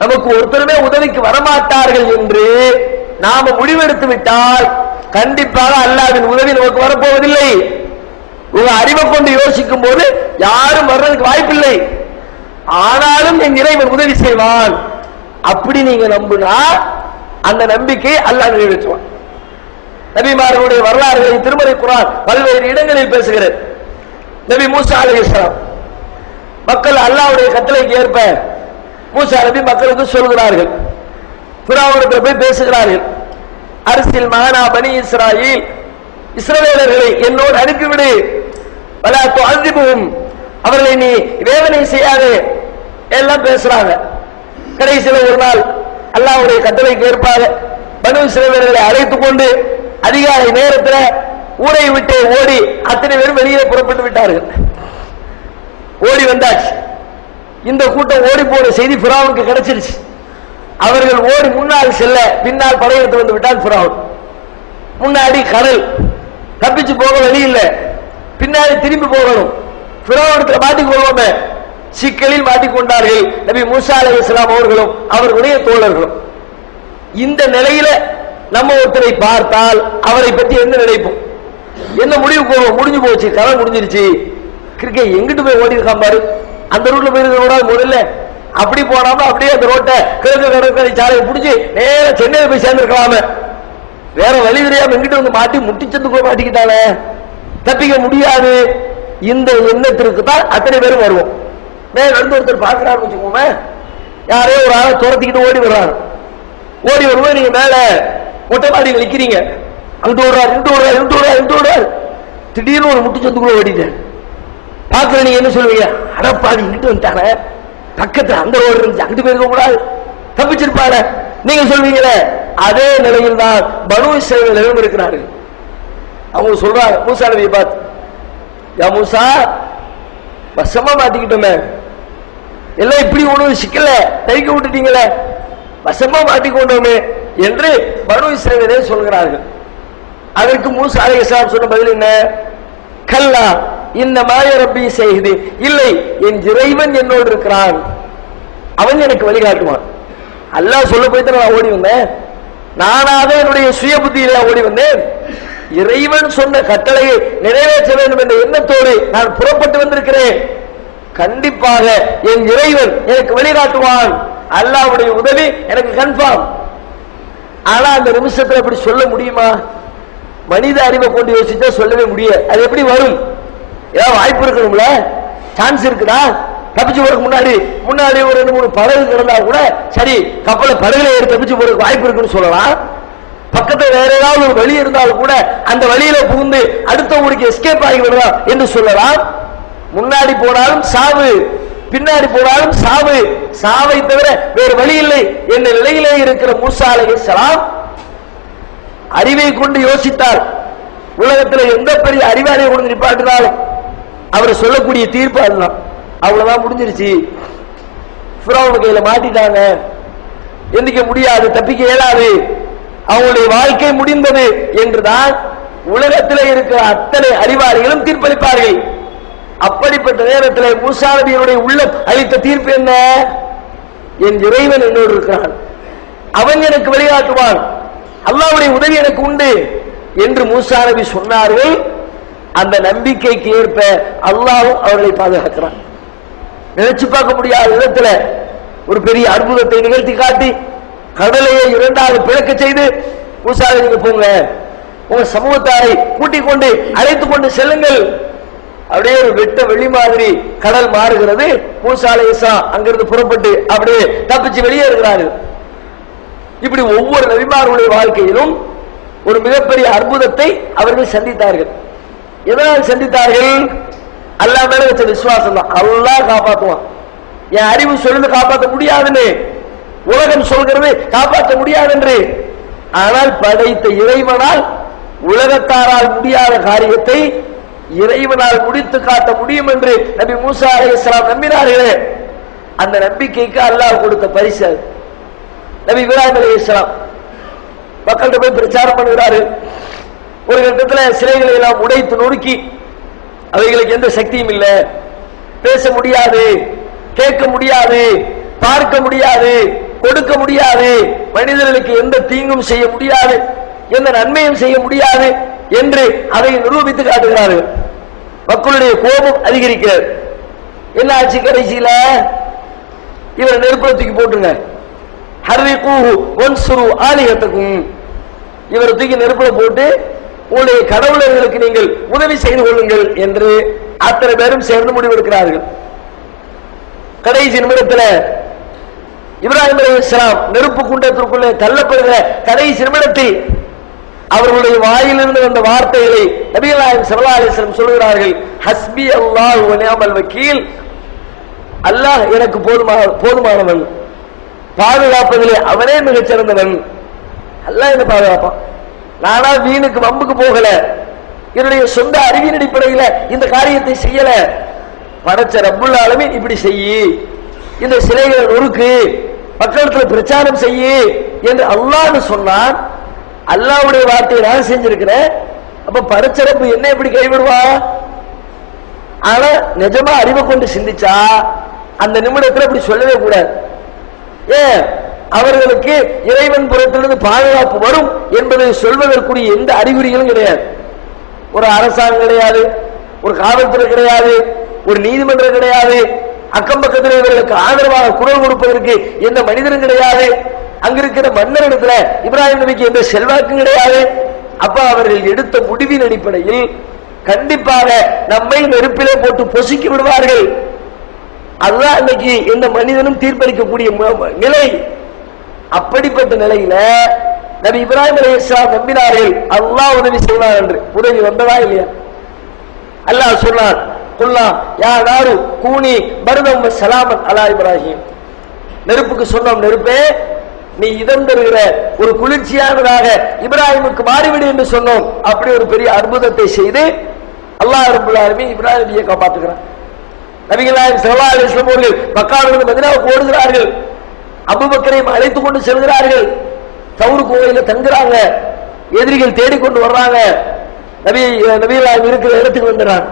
நமக்கு ஒருத்தருமே உதவிக்கு வரமாட்டார்கள் என்று நாம முடிவெடுத்து விட்டால் கண்டிப்பாக அல்லாஹ்வின் உதவி நமக்கு வரப்போவதில்லை. உங்க அறிவை கொண்டு யோசிக்கும் போது யாரும் வர்றதுக்கு வாய்ப்பில்லை. ஆனாலும் என் இறைவன் உதவி செய்வான். அப்படி நீங்க நம்புனா அந்த நம்பிக்கை அல்லாஹ் நிறைவேற்றுவான். நபிமார்களுடைய வரலாறுகளை திருமறை குர்ஆன் பல்வேறு இடங்களில் பேசுகிறது. நபி மூசா அலைஹிஸ்ஸலாம் மக்கள் அல்லாஹ்வுடைய கட்டளைக்கு ஏற்ப மூசா நபி மக்களுக்கு சொல்கிறார்கள், ஃபிரௌனிடத்தில் போய் பேசுகிறார்கள். அர்சில் மஅனா பனி இஸ்ராயீல், இஸ்ரவேலர்களை என்னோடு அனுப்பிவிடு, வலா துஅذிபுஹும், அவர்களை நீ வேதனை செய்யாதே எல்லாம் பேசுறாங்க. கடைசியில் ஒரு நாள் அல்லாஹ்வுடைய கட்டளைக்கு ஏற்பாக பனு இஸ்ரவேலர்களை அழைத்துக் கொண்டு அதிகாலை நேரத்தில் ஊரை விட்டு ஓடி அத்தனை பேரும் வெளியே புறப்பட்டு விட்டார்கள். ஓடி வந்தாச்சு. இந்த கூட்டம் ஓடி போன செய்தி ஃபிரௌனுக்கு கிடைச்சிருச்சு. அவர்கள் ஓடி முன்னால் செல்ல பின்னால் படையெடுத்து வந்து விட்டால் ஃபிரௌன். முன்னாடி கடல், தப்பிச்சு போக வழி இல்லை, பின்னாடி திரும்பி போகணும். ஃபிரௌனிடத்துல மாட்டிக்கொள்வோமே, சிக்கலில் மாட்டிக்கொண்டார்கள் நபி மூசா அலைஹிஸ்ஸலாம் அவர்களும் அவர்களுடைய தோழர்களும். இந்த நிலையில நம்ம ஒருத்தரை பார்த்தால் அவரை பற்றி என்ன நினைப்போம், என்ன முடிவு போவோம்? முடிஞ்சு போச்சு, கதை முடிஞ்சிருச்சு, கிரிக்கெட் எங்கிட்டு போய் ஓடி இருக்கான் பாரு, அந்த ரூட்ல போயிருக்க முதல்ல அப்படி போனாம அப்படியே அந்த ரோட்டை கிழக்கு கடற்கரை சாலையை பிடிச்சி நேர சென்னையில போய் சேர்ந்திருக்கலாமே, வேற வழி தெரியாம எங்கிட்ட வந்து மாட்டி முட்டிச்சந்துக்குள்ள மாட்டிக்கிட்டானே, தப்பிக்க முடியாது. இந்த எண்ணத்திற்கு தான் அத்தனை பேரும் வருவோம். மேல நடந்து ஒருத்தர் பார்க்கிறான்னு வச்சுக்கோங்க, யாரே ஒரு ஆளை துரத்திக்கிட்டு ஓடி வர்றாங்க. ஓடி வரும்போது நீங்க மேல மொட்டை மாடியில் நிக்கிறீங்க, அங்கிட்டு ஓடுறாரு, இங்கிட்டு ஓடுறாரு, இங்கிட்டு ஓடுறாரு, இங்கிட்டு ஓடுறாரு, திடீர்னு ஒரு முட்டுச்சந்துக்குள்ள ஓடிட்டேன். பாக்குற நீங்க என்ன சொல்லுவீங்க? அடப்பாடி இங்கிட்டு வந்துட்டாங்க, பக்கத்துல அந்த ரோடு இருந்துச்சு, அங்கிட்டு போயிருக்க கூடாது, தப்பிச்சிருப்பாரு நீங்க சொல்வீங்களே. அதே நிலையில் தான் பனு இஸ்ரவேலரும் இருக்கிறார்கள். அவங்க சொல்றாங்க மூசா நபியை பார்த்து, யா மூசா, வசமா மாட்டிக்கிட்டோமே, எல்லாம் இப்படி ஒண்ணு சிக்கல தைக்க விட்டுட்டீங்களே, வசமா மாட்டிக்கொண்டோமே என்று பனு இஸ்ரவேலர் சொல்கிறார்கள். அதற்கு மூசா அலைஹிஸ்ஸலாம் சொன்ன பதில் என்ன? கல்லா இந்த மாய ரப்பி செய்து, இல்லை, என் இறைவன் என்னோடு இருக்கிறான், அவன் எனக்கு வழிகாட்டுவான். அல்லாஹ் சொல்ல போய்தான் நான் ஓடி வந்தேன், நானாக என்னுடைய சுய புத்தியில ஓடி வந்தேன். இறைவன் சொன்ன கட்டளையை நிறைவேற்ற வேண்டும் என்ற எண்ணத்தோடு நான் புறப்பட்டு வந்திருக்கிறேன். கண்டிப்பாக என் இறைவன் எனக்கு வழிகாட்டுவான், அல்லாஹ்வுடைய உதவி எனக்கு கன்ஃபார்ம். ஆனா அந்த நிமிஷத்துல அப்படி சொல்ல முடியுமா? மனித அறிவை கொண்டு யோசிச்சா சொல்லவே முடியாது. அது எப்படி வரும்? ஏதாவது வாய்ப்பு இருக்கணும்ல, சான்ஸ் இருக்குதா? தப்பிச்சு போறதுக்கு முன்னாடி ஒரு 2-3 படகு கிடந்தா கூட சரி, கப்பலை படகுல ஏறி தப்பிச்சு போறதுக்கு வாய்ப்பு இருக்குன்னு சொல்லலாம். பக்கத்துல வேற ஏதாவது ஒரு வழி இருந்தாலும் கூட அந்த வழியில புகுந்து அடுத்த ஊருக்கு எஸ்கேப் ஆகி விடலாம் என்று சொல்லலாம். முன்னாடி போனாலும் சாவு, பின்னாடி போனாலும் சாவு, சாவை தவிர வேறு வழி இல்லை என்ற நிலையிலே இருக்கிற மூசா அலைஹிஸ்ஸலாம் அறிவை கொண்டு யோசித்தார். உலகத்தில் எந்த பெரிய அறிவாளியை கொண்டு நிப்பாட்டினாலும் அவர் சொல்லக்கூடிய தீர்ப்பு அதுதான். அவ்வளவுதான், முடிஞ்சிருச்சு. ஃபிரௌன் கையில மாட்டிட்டாங்க, எந்திக்க முடியாது, தப்பிக்க இயலாது, அவங்களுடைய வாழ்க்கை முடிந்தது என்றுதான் உலகத்தில் இருக்கிற அத்தனை அறிவாளிகளும் தீர்ப்பளிப்பார்கள். அப்படிப்பட்ட நேரத்தில் மூசா நபியினுடைய உள்ளம் அளித்த தீர்ப்பு என்ன? என் இறைவன் என்னோடு இருக்கிறான், அவன் எனக்கு வழிகாட்டுவான், அல்லாஹ்வுடைய உதவி எனக்கு உண்டு என்று மூசா நபி சொன்னார்கள். அந்த நம்பிக்கைக்கு ஏற்ப அல்லாஹ்வும் அவர்களை பாதுகாக்கிறான். நினைச்சு பார்க்க முடியாத விதத்துல ஒரு பெரிய அற்புதத்தை நிகழ்த்தி காட்டி கடலையை 2ஆக பிளக்க செய்து, மூசா நீங்க போங்க, உங்க சமூகத்தாரை கூட்டிக் கொண்டு அழைத்துக் கொண்டு செல்லுங்கள். அப்படியே ஒரு வெட்ட வெளி மாதிரி கடல் மாறுகிறது. மூசா அலைஹிஸ்ஸலாம் அங்கிருந்து புறப்பட்டு அப்படியே தப்பிச்சு வெளியே இருக்கிறார்கள். இப்படி ஒவ்வொரு நபிமார்களுடைய வாழ்க்கையிலும் ஒரு மிகப்பெரிய அற்புதத்தை அவர்கள் சந்தித்தார்கள். எதனால் சந்தித்தார்கள்? அல்லாஹ் மேல வச்ச விசுவாசம் தான். அல்லாஹ் காப்பாற்றுவான். என் அறிவு சொல்லுது காப்பாற்ற முடியாதுன்னு, உலகம் சொல்கிறது காப்பாற்ற முடியாது என்று. ஆனால் படைத்த இறைவனால் உலகத்தாரால் முடியாத காரியத்தை இறைவனால் முடித்து காட்ட முடியும் என்று நபி மூசா அலைஹிஸ்ஸலாம் நம்பினார்களே, அந்த நம்பிக்கைக்கு அல்லாஹ் கொடுத்த பரிசு. நபி இப்ராஹிம் அலைஹிஸ்ஸலாம் மக்கள்கிட்ட போய் பிரச்சாரம் பண்ணுகிறார்கள். ஒரு கட்டத்தில் சிலைகளை எல்லாம் உடைத்து நொறுக்கி, அவைகளுக்கு எந்த சக்தியும் இல்லை, பேச முடியாது, கேட்க முடியாது, பார்க்க முடியாது, கொடுக்க முடியாது, மனிதர்களுக்கு எந்த தீங்கும் செய்ய முடியாது, எந்த நன்மையும் செய்ய முடியாது என்று அதை நிரூபித்து காட்டுகிறார்கள். மக்களுடைய கோபம் அதிகரிக்கிறது. என்ன ஆச்சு? கடைசியில இவர் நெருப்புல தூக்கி போட்டுருங்க, ஹர்ரிகூஹு வன்சுரு ஆலிஹத்தக்கும், இவரை தூக்கி நெருப்புல போட்டு உங்களுடைய கடவுளர்களுக்கு நீங்கள் உதவி செய்து கொள்ளுங்கள் என்று அத்தனை பேரும் சேர்ந்து முடிவெடுக்கிறார்கள். கடைசி நிமிடத்தில் இப்ராஹிம் அலைஹிஸ்ஸலாம் நெருப்பு குண்டத்திற்குள்ளே தள்ளப்படுகிற கடைசி நிமிடத்தில் அவர்களுடைய வாயிலிருந்து வந்த வார்த்தைகளை நபிகள் நாயகம் ஸல்லல்லாஹு அலைஹி வஸல்லம் சொல்கிறார்கள். ஹஸ்பி அல்லாஹு வ நிஅமல் வக்கீல், அல்லாஹ் எனக்கு போதுமானவன், பாதுகாப்பதிலே அவனே மிகச் சிறந்தவன். அல்லாஹ் என்ன பாதுகாப்பான்? நானா வீணுக்கு வம்புக்கு போகல, என்னுடைய சொந்த அறிவின் அடிப்படையில் இந்த காரியத்தை செய்யல. படைச்ச ரப்புல் ஆலமீன் இப்படி செய்யி, இந்த சிலைகளை நொறுக்கு, மக்களுக்கு பிரச்சாரம் செய்யி என்று அல்லாஹ் சொன்னான். அல்லாஹ்வுடைய வார்த்தையை நான் செஞ்சிருக்கிறேன். அப்ப படைச்ச ரப்பு என்ன எப்படி கைவிடுவா? ஆனா நிஜமா அறிவை கொண்டு சிந்திச்சா அந்த நிமிடத்தில் அப்படி சொல்லவே கூடாது. ஏன்? அவர்களுக்கு இறைவன் புறத்திலிருந்து பாதுகாப்பு வரும் என்பதை சொல்வதற்குரிய எந்த அறிகுறிகளும் கிடையாது. ஒரு அரசாங்கம் கிடையாது, ஒரு காவல்துறை கிடையாது, ஒரு நீதிமன்றம் கிடையாது, அக்கம் பக்கத்தில் இவர்களுக்கு ஆதரவாக குரல் கொடுப்பதற்கு எந்த மனிதனும் கிடையாது. அங்கிருக்கிற மன்னரிடத்துல இப்ராஹிம் நபிக்கு எந்த செல்வாக்கும் கிடையாது. அப்ப அவர்கள் எடுத்த முடிவின் அடிப்படையில் கண்டிப்பாக நம்மை நெருப்பிலே போட்டு பொசுக்கி விடுவார்கள். அதுதான் இன்னைக்கு எந்த மனிதனும் தீர்ப்பளிக்கக்கூடிய நிலை. அப்படிப்பட்ட நிலையில நபி இப்ராஹிம் அலைஹிஸ்ஸலாம் நம்பினார்கள் அல்லாஹ் உதவி செய்வார் என்று. உதவி வந்ததா இல்லையா? அல்லாஹ் சொன்னான், குல்லா யா நாரு கூனி பர்தம் வ ஸலாமன் அலா இப்ராஹிம், நெருப்புக்கு சொன்னோம், நெருப்பே நீ இதம் தருகிற ஒரு குளிர்ச்சியானதாக இப்ராஹிமுக்கு மாறிவிடு என்று சொன்னோம். அப்படி ஒரு பெரிய அற்புதத்தை செய்து அல்லாஹ் ரப்பல் ஆலமீன் இப்ராஹிம் நபியை காப்பாற்றுகிறான். நபிகள் நாயகம் ஸல்லல்லாஹு அலைஹி வஸல்லம் அவர்கள் மக்காவிலிருந்து மதீனாவுக்கு ஓடுகிறார்கள். அபூபக்கரையும் அழைத்துக் கொண்டு செல்கிறார்கள். தௌர் கோயில தங்குறாங்க. எதிரிகள் தேடிக்கொண்டு வர்றாங்க. நபிகள் நாயகம் இருக்கிற இடத்துக்கு வந்துறாங்க.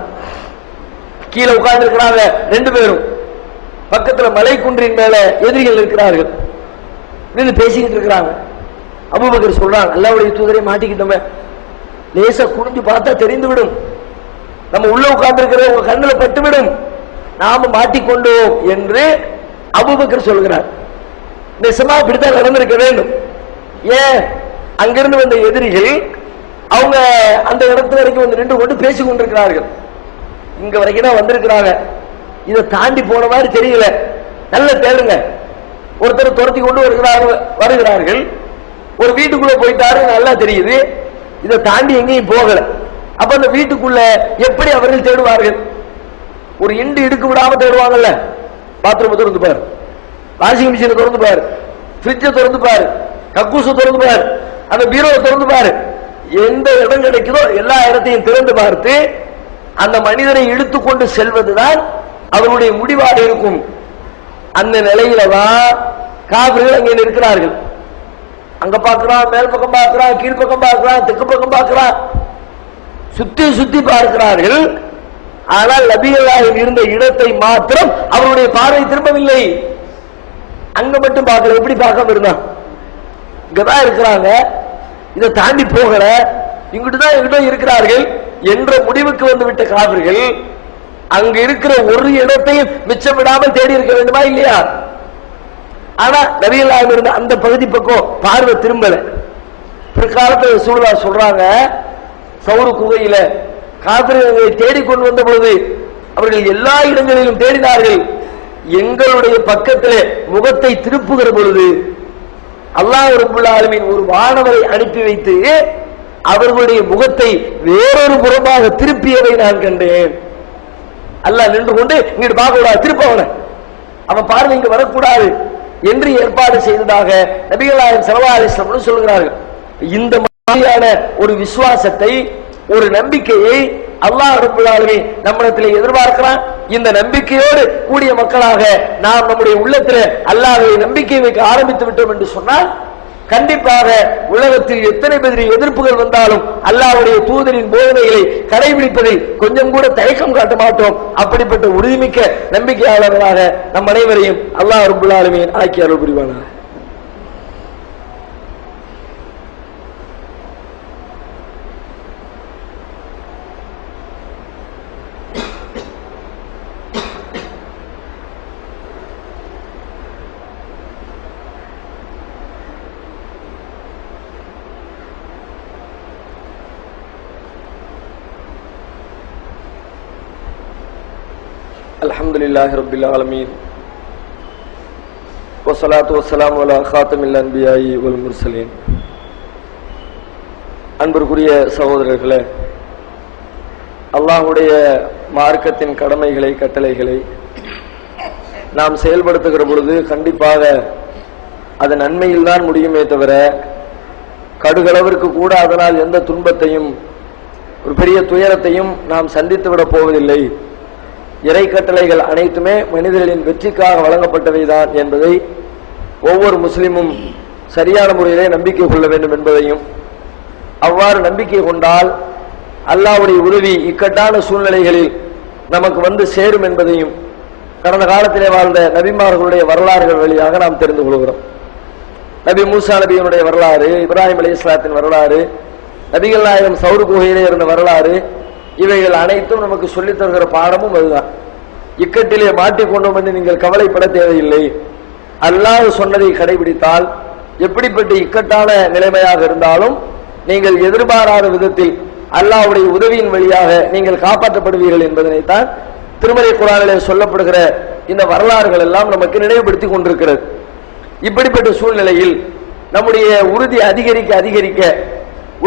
கீழே உட்கார்ந்து இருக்கிறாங்க 2 பேரும். பக்கத்துல மலை குன்றின் மேல எதிரிகள் இருக்கிறார்கள். நின்று பேசிக்கிட்டு இருக்கிறாங்க. அபூபக்கர் சொல்றாங்க, அல்லாஹ்வுடைய தூதரை மாட்டிக்கிட்டோமே, லேசா குனிஞ்சு பார்த்தா தெரிந்து விடும், நம்ம உள்ள உட்கார்ந்து இருக்கிற உங்க கண்ணுல பட்டுவிடும், நாம மாட்டிக்கொண்டோம் என்று அபூபக்கர் சொல்கிறார். நிஜமா இப்படித்தான் நடந்திருக்க வேண்டும். ஏன், அங்கிருந்து வந்த எதிரிகள் அவங்க அந்த இடத்து வரைக்கும் வந்து நின்று கொண்டு பேசிக் கொண்டிருக்கிறார்கள். இங்க வரைக்கும் தான் வந்திருக்கிறாங்க, இதை தாண்டி போன மாதிரி தெரியல. நல்ல தேடுங்க, ஒருத்தர் துரத்தி கொண்டு வருகிறார்கள். ஒரு வீட்டுக்குள்ள போயிட்டாரு, நல்லா தெரியுது, இதை தாண்டி எங்கேயும் போகல. அப்ப அந்த வீட்டுக்குள்ள எப்படி அவர்கள் தேடுவார்கள்? ஒரு இண்டு இடுக்கு விடாம தேடுவாங்கல்ல. பாத்ரூம் திறந்து பாரு, வாஷிங் மிஷினை திறந்து பாரு, ஃப்ரிட்ஜை திறந்து பாரு, கக்கூசை திறந்து பாரு, அந்த பீரோவை திறந்து பாரு, எந்த இடம் கிடைக்குதோ எல்லா இடத்தையும் திறந்து பார்த்து அந்த மனிதரை இழுத்துக்கொண்டு செல்வதுதான் அவருடைய முடிவாக இருக்கும். அந்த நிலையில தான் காபிர்கள் அங்கே இருக்கிறார்கள். அங்க பார்க்கிறான், மேல் பக்கம் பார்க்கிறான், கீழ்பக்கம் பார்க்கிறான், தெற்கு பக்கம் பார்க்கிறான், சுத்தி சுத்தி பார்க்கிறார்கள். ஆனால் நபிகளாக இருந்த இடத்தை மாத்திரம் அவருடைய பார்வை திரும்பவில்லை. அங்க மட்டும் பார்க்கல, எப்படி பார்க்காம இருந்தான்? இங்கதான் இருக்கிறாங்க, இதை தாண்டி போகல, இங்கிட்டுதான் எங்கிட்ட இருக்கிறார்கள் என்ற முடிவுக்கு வந்துவிட்ட காபிர்கள் அங்க இருக்கிற ஒரு இடத்தையும் மிச்சம் விடாமல் தேடி இருக்க வேண்டுமா இல்லையா? ஆனா நபிகளாக இருந்த அந்த பகுதி பக்கம் பார்வை திரும்பல. பிற்காலத்தில் ரசூலுல்லாஹ் சொல்றாங்க, சௌரு குகையில காபிர்களை தேடிக்கொண்டு வந்த பொழுது அவர்கள் எல்லா இடங்களிலும் தேடினார்கள். எங்களுடைய பக்கத்திலே முகத்தை திருப்புகிற பொழுது அல்லாஹ் ரப்பல் ஆலமீன் ஒரு வானவரை அனுப்பி வைத்து அவர்களுடைய முகத்தை வேறொரு புறமாக திருப்பியதை நான் கண்டேன். அல்லாஹ் நின்று கொண்டு இங்கிட்டு பார்க்க கூடாது, திருப்பவன அவன் பார்வை இங்கு வரக்கூடாது என்று ஏற்பாடு செய்ததாக நபிகள் நாயகம் ஸல்லல்லாஹு அலைஹி வஸல்லம் சொல்கிறார்கள். இந்த மாதிரியான ஒரு விசுவாசத்தை, ஒரு நம்பிக்கையை அல்லாஹ் ரப்பல் ஆலமீன் நம்மிடத்தில் எதிர்பார்க்கிறான். இந்த நம்பிக்கையோடு கூடிய மக்களாக நாம் நம்முடைய உள்ளத்தில் அல்லாஹ்வை நம்பிக்கை வைக்க ஆரம்பித்து விட்டோம் என்று சொன்னால் கண்டிப்பாக உலகத்தில் எத்தனை பெரிய எதிர்ப்புகள் வந்தாலும் அல்லாஹ்வுடைய தூதரின் போதனைகளை கடைபிடிப்பதில் கொஞ்சம் கூட தயக்கம் காட்ட மாட்டோம். அப்படிப்பட்ட உறுதிமிக்க நம்பிக்கையாளர்களாக நம் அனைவரையும் அல்லாஹ் ரப்பல் ஆலமீன் ஆக்கி அருள் புரிவானாக. அல்ஹம்துலில்லாஹி ரப்பில் ஆலமீன் வஸ்ஸலாத்து வஸ்ஸலாமு அலா காத்திமில் அன்பியாஇ வல் முர்சலீன். அன்பிற்குரிய சகோதரர்களே, அல்லாஹ்வுடைய மார்க்கத்தின் கடமைகளை, கட்டளைகளை நாம் செயல்படுத்துகிற பொழுது கண்டிப்பாக அது நன்மையில் தான் முடியுமே தவிர கடுகளவிற்கு கூட அதனால் எந்த துன்பத்தையும் ஒரு பெரிய துயரத்தையும் நாம் சந்தித்துவிடப் போவதில்லை. இறை கட்டளைகள் அனைத்துமே மனிதர்களின் வெற்றிக்காக வழங்கப்பட்டவைதான் என்பதை ஒவ்வொரு முஸ்லிமும் சரியான முறையிலே நம்பிக்கை கொள்ள வேண்டும் என்பதையும், அவ்வாறு நம்பிக்கை கொண்டால் அல்லாஹ்வுடைய உதவி இக்கட்டான சூழ்நிலைகளில் நமக்கு வந்து சேரும் என்பதையும் கடந்த காலத்திலே வாழ்ந்த நபிமார்களுடைய வரலாறுகள் வழியாக நாம் தெரிந்து கொள்கிறோம். நபி மூசா நபியினுடைய வரலாறு, இப்ராஹிம் அலைஹிஸ்ஸலாத்தின் வரலாறு, நபிகள் நாயகம் சௌரு குகையிலே இருந்த வரலாறு, இவைகள் அனைத்தும் நமக்கு சொல்லித் தருகிற பாடமும் அதுதான். இக்கட்டிலே மாட்டிக்கொண்டோம் என்று நீங்கள் கவலைப்பட தேவையில்லை. அல்லாஹ் சொன்னதை கடைபிடித்தால் எப்படிப்பட்ட இக்கட்டான நிலைமையாக இருந்தாலும் நீங்கள் எதிர்பாராத விதத்தில் அல்லாஹ்வுடைய உதவியின் வழியாக நீங்கள் காப்பாற்றப்படுவீர்கள் என்பதனைத்தான் திருமறை குர்ஆனிலே சொல்லப்படுகிற இந்த வரலாறுகள் எல்லாம் நமக்கு நினைவுபடுத்தி கொண்டிருக்கிறது. இப்படிப்பட்ட சூழ்நிலையில் நம்முடைய உறுதி அதிகரிக்க அதிகரிக்க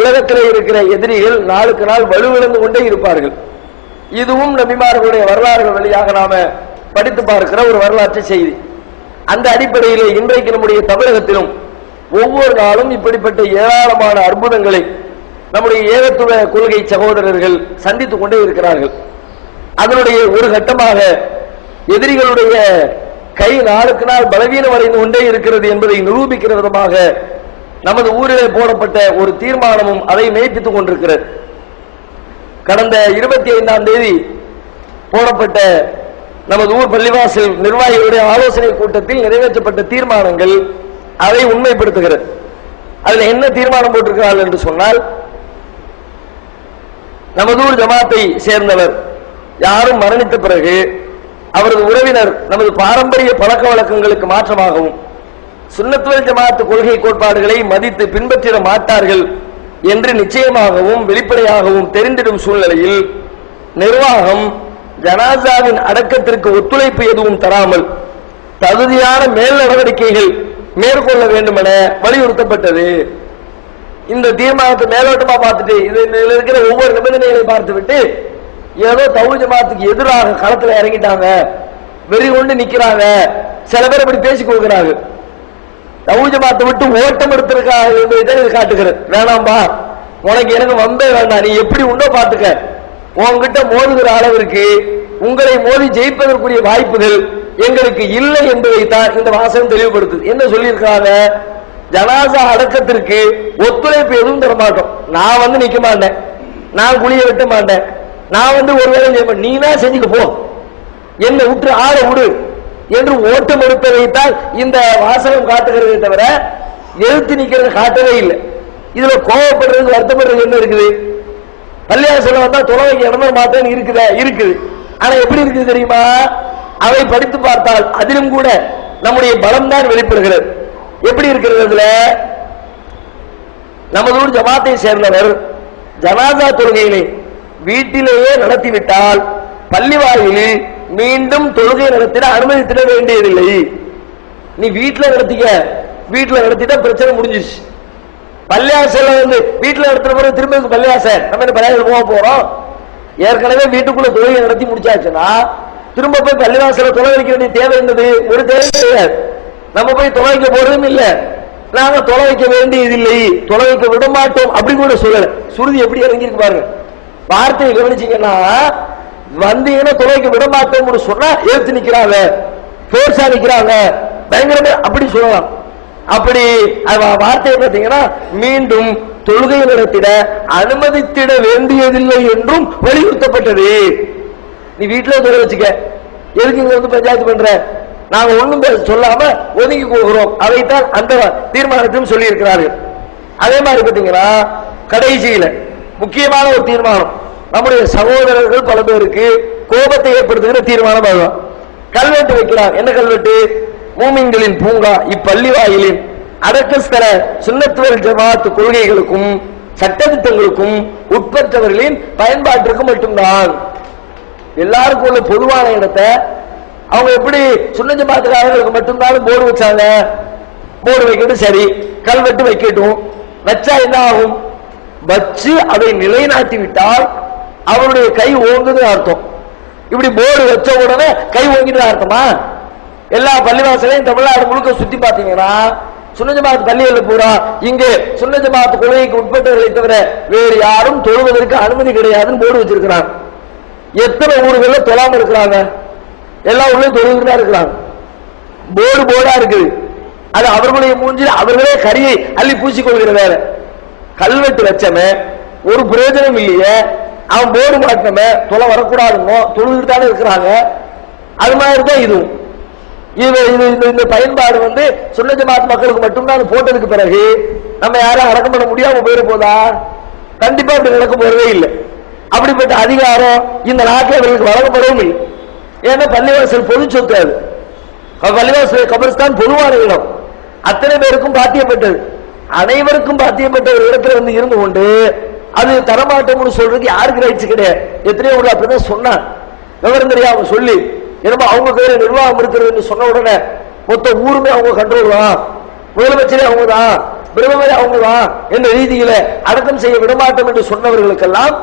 உலகத்திலே இருக்கிற எதிரிகள் நாளுக்கு நாள் வலுவிழந்து கொண்டே இருப்பார்கள். இதுவும் நபிமார்களுடைய வரலாறுகள் வழியாக நாம படித்து பார்க்கிற ஒரு வரலாற்று செய்தி. அந்த அடிப்படையிலே இன்றைக்கு நம்முடைய தமிழகத்திலும் ஒவ்வொரு நாளும் இப்படிப்பட்ட ஏராளமான அற்புதங்களை நம்முடைய ஏகத்துவ கொள்கை சகோதரர்கள் சந்தித்துக் கொண்டே இருக்கிறார்கள். அதனுடைய ஒரு கட்டமாக எதிரிகளுடைய கை நாளுக்கு நாள் பலவீனம் அடைந்து கொண்டே இருக்கிறது என்பதை நிரூபிக்கிற விதமாக நமது ஊரிலே போடப்பட்ட ஒரு தீர்மானமும் அதை மெய்ப்பித்துக் கொண்டிருக்கிறது. கடந்த 25ஆம் தேதி போடப்பட்ட நமது ஊர் பள்ளிவாசல் நிர்வாகிகளுடைய ஆலோசனை கூட்டத்தில் நிறைவேற்றப்பட்ட தீர்மானங்கள் அதை உண்மைப்படுத்துகிறது. அதுல என்ன தீர்மானம் போட்டிருக்கிறார்கள் என்று சொன்னால், நமதூர் ஜமாத்தை சேர்ந்தவர் யாரும் மரணித்த பிறகு அவரது உறவினர் நமது பாரம்பரிய பழக்க வழக்கங்களுக்கு மாற்றமாகவும் சுன்னத்துல் ஜமாத் கொள்கை கோட்பாடுகளை மதித்து பின்பற்றிட மாட்டார்கள் என்று நிச்சயமாகவும் வெளிப்படையாகவும் தெரிந்திடும் சூழ்நிலையில் நிர்வாகம் ஜனாசாவின் அடக்கத்திற்கு ஒத்துழைப்பு எதுவும் தராமல் தகுதியான மேல் நடவடிக்கைகள் மேற்கொள்ள வேண்டும் என வலியுறுத்தப்பட்டது. இந்த தீர்மானத்தை மேலோட்டமா பார்த்துட்டு இதுல இருக்கிற ஒவ்வொரு நிபந்தனைகளை பார்த்து விட்டு ஏதோ தௌஹீத் ஜமாத்துக்கு எதிராக களத்துல இறங்கிட்டாங்க, வெறி கொண்டு நிக்கிறாங்க. சில பேர் அப்படி பேசிக் கொள்கிறார்கள். தௌஹீத் ஜமாத்தை விட்டு ஓட்டம் எடுத்திருக்காங்க என்பதை காட்டுகிறது. வேணாம்பா, உனக்கு எனக்கு வந்தே வேண்டாம், நீ எப்படி உண்டோ பாத்துக்க, உங்ககிட்ட மோதுகிற அளவிற்கு உங்களை மோதி ஜெயிப்பதற்குரிய வாய்ப்புகள் எங்களுக்கு இல்லை என்பதைத்தான் இந்த வாசகம் தெளிவுபடுத்துது. என்ன சொல்லியிருக்காங்க? ஜனாசா அடக்கத்திற்கு ஒத்துழைப்பு எதுவும் தர மாட்டோம். நான் நிக்க மாட்டேன், நான் குழிய வெட்ட மாட்டேன், நான் ஒரு வேலை செய்ய மாட்டேன், நீ தான் செஞ்சுக்க போ, என்னை விட்டு ஆள விடு என்று ஓட்டம் எடுப்பதைத்தான் இந்த வாசகம் காட்டுகிறதே தவிர எழுத்து நிக்கிறது காட்டவே இல்லை. இதுல கோபப்படுறது வருத்தப்படுறது என்ன இருக்குது? பள்ளியாசல வந்தா தொலை வைக்க இடமே மாட்டேன்னு இருக்குது. ஆனா எப்படி இருக்குது தெரியுமா? அவை படித்து பார்த்தால் அதிலும் கூட நம்முடைய பலம் தான் வெளிப்படுகிறது. எப்படி இருக்கிறது? நமதூர் ஜமாத்தை சேர்ந்தவர் ஜனாசா தொழுகையிலே வீட்டிலேயே நடத்திவிட்டால் பள்ளி வாயிலில் மீண்டும் தொழுகை நடத்திட அனுமதித்திட வேண்டியதில்லை. நீ வீட்டுல நடத்திட்ட பிரச்சனை முடிஞ்சிச்சு. பள்ளியாசல வீட்டுல நடத்துற பிறகு திரும்ப பள்ளியாச நம்ம என்ன பள்ளியாசல் போக போறோம்? ஏற்கனவே வீட்டுக்குள்ள தொழுகை நடத்தி முடிச்சாச்சுன்னா திரும்ப போய் பள்ளிவாசல தொலை வைக்க வேண்டிய தேவை இருந்தது ஒரு தேவை கிடையாது. நம்ம போய் தொலை வைக்க போறதும் இல்லை, நாங்க தொலை வைக்க வேண்டியதில்லை, தொலை வைக்க விட மாட்டோம் அப்படி கூட சொல்லல. சுருதி எப்படி இறங்கிருக்கு பாருங்க. வார்த்தையை கவனிச்சீங்கன்னா வந்தீங்கன்னா தொலை வைக்க விட மாட்டோம்னு சொன்னா எழுத்து நிக்கிறாங்க, போர்ஸா நிக்கிறாங்க, பயங்கரமா அப்படி சொல்லலாம். அப்படி வார்த்தையை பார்த்தீங்கன்னா மீண்டும் தொழுகை நடத்திட அனுமதித்திட வேண்டியதில்லை என்றும் வலியுறுத்தப்பட்டது. நீ வீட்டுல தொலை வச்சுக்க, எதுக்கு இங்க பஞ்சாயத்து பண்ற? நாங்க ஒண்ணும் சொல்லாம ஒதுங்கி போகிறோம். அதைத்தான் அந்த தீர்மானத்தையும் சொல்லி இருக்கிறார்கள். அதே மாதிரி பாத்தீங்கன்னா கடைசியில முக்கியமான ஒரு தீர்மானம், நம்முடைய சகோதரர்கள் பல பேருக்கு கோபத்தை ஏற்படுத்துகிற தீர்மானம் ஆகும். கல்வெட்டு வைக்கிறார். என்ன கல்வெட்டு? மூமின்களின் பூங்கா இப்பள்ளி வாயிலின் அடக்கஸ்தல சுன்னத்துல் ஜமாத் கொள்கைகளுக்கும் சட்டத்திட்டங்களுக்கும் உட்பட்டவர்களின் பயன்பாட்டிற்கு மட்டும்தான். எல்லாருக்கும் உள்ள பொதுவான இடத்தை அவங்க எப்படி சுன்னத் ஜமாத்துக்காரர்களுக்கு மட்டும்தான் போர்டு வச்சாங்க. போர்டு வைக்கட்டும், சரி, கல்வெட்டு வைக்கட்டும். வச்சா என்ன ஆகும்? வச்சு அதை நிலைநாட்டி விட்டால் அவருடைய கை ஓங்குது அர்த்தம். இப்படி போர்டு வச்ச உடனே கை ஓங்கிட்டு அர்த்தமா? எல்லா பள்ளிவாசலையும் தமிழ்நாடு முழுக்க சுத்தி பாத்தீங்கன்னா சுன்னத் ஜமாத் பள்ளிகள் பூரா இங்கே சுன்னத் ஜமாத் கொள்கைக்கு உட்பட்டவர்களை தவிர வேறு யாரும் தொழுவதற்கு அனுமதி கிடையாதுன்னு போர்டு வச்சிருக்கிறாங்க. எத்தனை ஊர்கள்ல தொழாம இருக்கிறாங்க? எல்லா ஊர்லயும் தொழுதுதான் இருக்கிறாங்க. போர்டா இருக்குது. அது அவர்களுடைய மூஞ்சில் அவர்களே கரியை அள்ளி பூசிக்கொள்கிற வேலை. கல்வெட்டு வச்சமே ஒரு பிரயோஜனம் இல்லையே, அவன் போர்டு மாட்டமே தொலை வரக்கூடாதுமோ தொழுதுட்டு தானே இருக்கிறாங்க. அது மாதிரி தான் இதுவும். இந்த பயன்பாடு சுன்னத் ஜமாத் மக்களுக்கு மட்டும்தான் போட்டதுக்கு பிறகு நம்ம யாரும் அடக்கம் பண்ண முடியாம போயிட போதா? கண்டிப்பா அப்படி நடக்க போறதே இல்லை. அப்படிப்பட்ட அதிகாரம் இந்த நாட்டில் அவர்களுக்கு வழங்கப்படவும் இல்லை. ஏன்னா பள்ளிவாசல் பொது சொத்து, அது பள்ளிவாசல் கபர்ஸ்தான் பொதுவான இடம், அத்தனை பேருக்கும் பாத்தியப்பட்டது. அனைவருக்கும் பாத்தியப்பட்ட ஒரு இடத்துல இருந்து கொண்டு அது தரமாட்டோம்னு சொல்றதுக்கு யாருக்கு ரைட்ஸ் கிடையாது. எத்தனையோ ஊர்ல அப்படிதான் சொன்னான். விவரம் தெரியாம சொல்லி என்னமோ அவங்க கையில நிர்வாகம் இருக்கிறது சொன்ன உடனே மொத்த ஊருமே அவங்க கண்ட்ரோல் தான், முதலமைச்சரே அவங்க தான், பிரதமரே அவங்க தான் என்ற ரீதியில அடக்கம் செய்ய விடமாட்டோம் என்று சொன்னவர்களுக்கெல்லாம்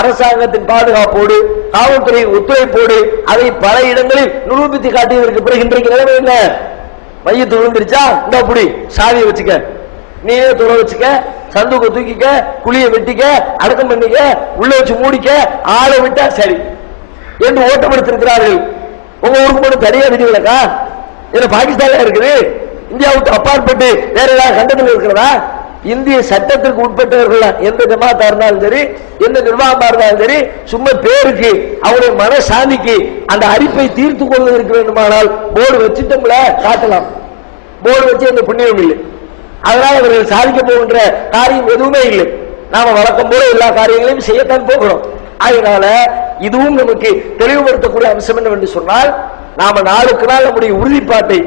அரசாங்கத்தின் பாதுகாப்போடு காவல்துறை ஒத்துழைப்போடு அதை பல இடங்களில் நிரூபித்து காட்டியதற்கு பிறகு இன்றைக்கு நிலைமை என்ன? மையத்து விழுந்துருச்சா, இந்த அப்படி சாவியை வச்சுக்க, நீயே துறை வச்சுக்க, சந்துக்க தூக்கிக்க, குழிய வெட்டிக்க, அடக்கம் பண்ணிக்க, உள்ள வச்சு மூடிக்க, ஆளை விட்டா சரி என்று ஓட்டம் எடுத்திருக்கிறார்கள். உங்க ஊருக்கு மட்டும் தனியா விதிவிலக்கா? இதுல பாகிஸ்தான்ல இருக்குது, இந்தியாவுக்கு அப்பாற்பட்டு வேற ஏதாவது கண்டத்தில் இருக்கிறதா? இந்திய சட்டத்திற்கு உட்பட்டவர்கள் எந்த ஜமாத்தா இருந்தாலும் சரி, எந்த நிர்வாகமா இருந்தாலும் சரி, சும்மா பேருக்கு அவருடைய மனசாந்திக்கு அந்த அரிப்பை தீர்த்து கொள்வதற்கு வேண்டுமானால் போர்டு வச்சுட்டோம்ல காட்டலாம். போர்டு வச்சு அந்த புண்ணியம் இல்லை. அதனால அவர்கள் சாதிக்க போகின்ற காரியம் எதுவுமே இல்லை. நாம வழக்கம் போல எல்லா காரியங்களையும் செய்யத்தான் போகிறோம். அதனால இதுவும் நமக்கு தெளிவுபடுத்தக்கூடிய அம்சம் என்னவென்று சொன்னால், நாம நாளுக்கு நாள் நம்முடைய உறுதிப்பாட்டை,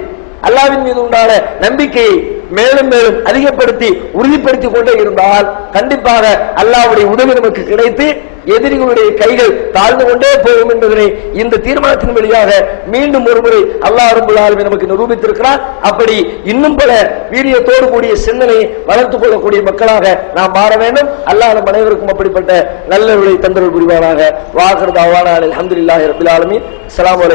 அல்லாஹ்வின் மீது உண்டான நம்பிக்கையை மேலும் மேலும் அதிகப்படுத்தி உறுதிப்படுத்திக் கொண்டே இருந்தால் கண்டிப்பாக அல்லாஹ்வுடைய உதவி நமக்கு கிடைத்து எதிரிகளுடைய கைகள் தாழ்ந்து கொண்டே போகும் என்பதனை இந்த தீர்மானத்தின் வழியாக மீண்டும் ஒருமுறை அல்லாஹ் ரப்பல் ஆலமீன் நமக்கு நிரூபித்திருக்கிறார். அப்படி இன்னும் பல வீரியத்தோடு கூடிய சிந்தனையை வளர்த்துக் கொள்ளக்கூடிய மக்களாக நாம் மாற வேண்டும். அல்லாஹ் நம் அனைவருக்கும் அப்படிப்பட்ட நல்ல விலை தந்தருள் புரிவாராக. வாஹிர் தஅவானா அல்ஹம்துலில்லாஹி ரப்பில் ஆலமீன். அஸ்ஸலாமு அலைக்கும்.